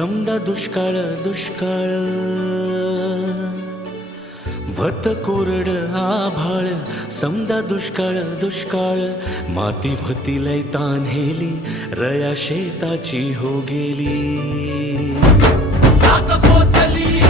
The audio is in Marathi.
समदा दुष्काळ दुष्काळ वत कोरड आभाळ समदा दुष्काळ दुष्काळ माती व्हती लय तान्हेली रया शेताची हो गेली आग पोचली